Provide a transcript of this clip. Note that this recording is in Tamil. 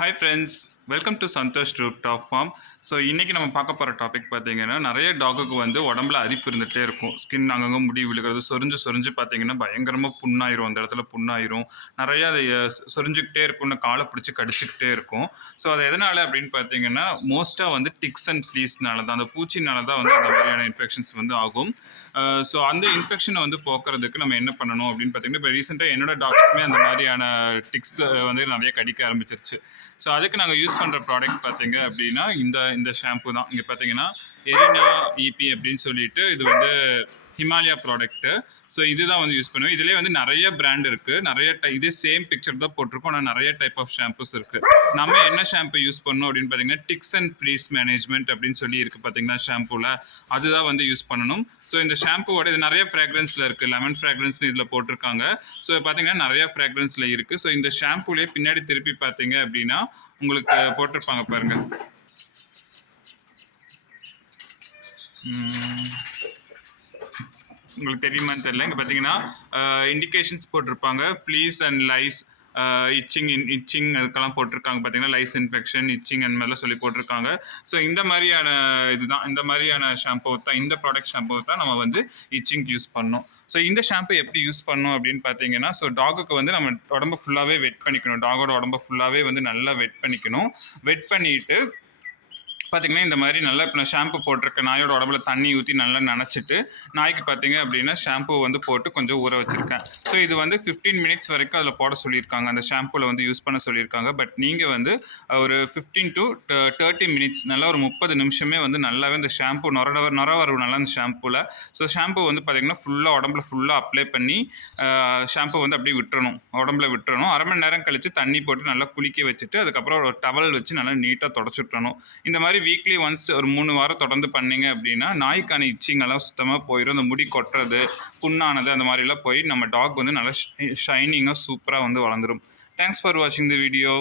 Hi friends, welcome to Santhosh rooftop farm. So இன்றைக்கி நம்ம பார்க்க போகிற டாபிக் பார்த்தீங்கன்னா நிறைய டாகுக்கு வந்து உடம்புல அரிப்பு இருந்துகிட்டே இருக்கும். ஸ்கின் அங்கங்கே முடி விழுகிறது சொரிஞ்சு சொரிஞ்சு பார்த்தீங்கன்னா பயங்கரமாக புண்ணாயிரும். அந்த இடத்துல புண்ணாயிரும். நிறையா அது சொரிஞ்சுக்கிட்டே இருக்கும்னு காலை பிடிச்சி கடிச்சிக்கிட்டே இருக்கும். ஸோ அது எதனால் அப்படின்னு பார்த்தீங்கன்னா மோஸ்ட்டாக வந்து டிக்ஸ் அண்ட் ஃப்ளீஸ்னால தான், அந்த பூச்சினால தான் வந்து அந்த மாதிரியான இன்ஃபெக்ஷன்ஸ் வந்து ஆகும். ஸோ அந்த இன்ஃபெக்ஷனை வந்து போக்குறதுக்கு நம்ம என்ன பண்ணணும் அப்படின்னு பார்த்தீங்கன்னா, இப்போ ரீசெண்டாக என்னோட டாக்டருமே அந்த மாதிரியான டிக்ஸ் வந்து நிறைய கடிக்க ஆரம்பிச்சிருச்சு. ஸோ அதுக்கு நாங்கள் யூஸ் பண்ணுற ப்ராடக்ட் பார்த்தீங்க அப்படின்னா இந்த ஷாம்பு தான். இங்கே பார்த்தீங்கன்னா எரினா இபி அப்படின்னு சொல்லிட்டு இது வந்து ஹிமாலயா ப்ராடக்ட்டு. ஸோ இதுதான் வந்து யூஸ் பண்ணுவேன். இதுலேயே வந்து நிறைய பிராண்ட் இருக்குது. நிறைய இதே சேம் பிக்சர் தான் போட்டிருக்கோம். ஆனால் நிறைய டைப் ஆஃப் ஷாம்பூஸ் இருக்குது. நம்ம என்ன ஷாம்பு யூஸ் பண்ணணும் அப்படின்னு பார்த்தீங்கன்னா டிக்ஸ் அண்ட் ஃப்ளீஸ் மேனேஜ்மெண்ட் அப்படின்னு சொல்லி இருக்குது பார்த்தீங்கன்னா ஷாம்பூவில். அதுதான் வந்து யூஸ் பண்ணணும். ஸோ இந்த ஷாம்புவோட இது நிறைய ஃப்ராக்ரன்ஸில் இருக்குது. லெமன் ஃப்ராக்ரன்ஸ்னு இதில் போட்டிருக்காங்க. ஸோ பார்த்தீங்கன்னா நிறைய ஃப்ராக்ரன்ஸில் இருக்குது. ஸோ இந்த ஷாம்புலேயே பின்னாடி திருப்பி பார்த்தீங்க அப்படின்னா உங்களுக்கு போட்டிருப்பாங்க பாருங்கள். உங்களுக்கு தெரியுமான்னு தெரியல. இங்கே பார்த்தீங்கன்னா இண்டிகேஷன்ஸ் போட்டிருப்பாங்க. ஃப்ளீஸ் அண்ட் லைஸ், இச்சிங் அதுக்கெல்லாம் போட்டிருக்காங்க பார்த்தீங்கன்னா. லைஸ் இன்ஃபெக்ஷன், இச்சிங் அந்த மாதிரிலாம் சொல்லி போட்டிருக்காங்க. ஸோ இந்த மாதிரியான இதுதான், இந்த மாதிரியான ஷாம்பு தான், இந்த ப்ராடக்ட் ஷாம்பு தான் நம்ம வந்து இச்சிங்க்கு யூஸ் பண்ணோம். ஸோ இந்த ஷாம்பு எப்படி யூஸ் பண்ணணும் அப்படின்னு பார்த்தீங்கன்னா, ஸோ டாகுக்கு வந்து நம்ம உடம்பு ஃபுல்லாகவே வெட் பண்ணிக்கணும். டாகோட உடம்பு ஃபுல்லாகவே வந்து நல்லா வெட் பண்ணிக்கணும். வெட் பண்ணிவிட்டு பார்த்திங்கன்னா இந்த மாதிரி நல்லா இப்போ நான் ஷாம்பு போட்டிருக்கேன். நாயோட உடம்புல தண்ணி ஊற்றி நல்லா நனைச்சிட்டு நாய்க்கு பார்த்திங்க அப்படின்னா ஷாம்பு வந்து போட்டு கொஞ்சம் ஊற வச்சுருக்கேன். ஸோ இது வந்து 15 மினிட்ஸ் வரைக்கும் அதில் போட சொல்லியிருக்காங்க. அந்த ஷாம்புவில் வந்து யூஸ் பண்ண சொல்லியிருக்காங்க. பட் நீங்கள் வந்து ஒரு 15 to 30 மினிட்ஸ் நல்லா ஒரு 30 நிமிஷமே வந்து நல்லாவே இந்த ஷாம்பு நொர வரும் நல்லா அந்த ஷாம்புவில். ஸோ ஷாம்பு வந்து பார்த்திங்கன்னா ஃபுல்லாக உடம்புல ஃபுல்லாக அப்ளை பண்ணி ஷாம்பு வந்து அப்படியே விட்டுறணும், உடம்புல விட்டுறணும். அரை மணி நேரம் கழித்து தண்ணி போட்டு நல்லா குளிக்க வச்சுட்டு அதுக்கப்புறம் ஒரு டவல் வச்சு நல்லா நீட்டாக தொடச்சி விட்டுறணும். இந்த மாதிரி வீக்லி ஒன்ஸ் ஒரு 3 வாரம் தொடர்ந்து பண்ணீங்க அப்படின்னா நாய்க்கான இச்சிங்கெல்லாம் சுத்தமாக போயிடும். அந்த முடி கொட்டுறது, புண்ணானது அந்த மாதிரிலாம் போய் நம்ம டாக் வந்து நல்லா ஷைனிங்காக சூப்பராக வந்து வளர்ந்துடும். தேங்க்ஸ் ஃபார் வாட்சிங் தி வீடியோ.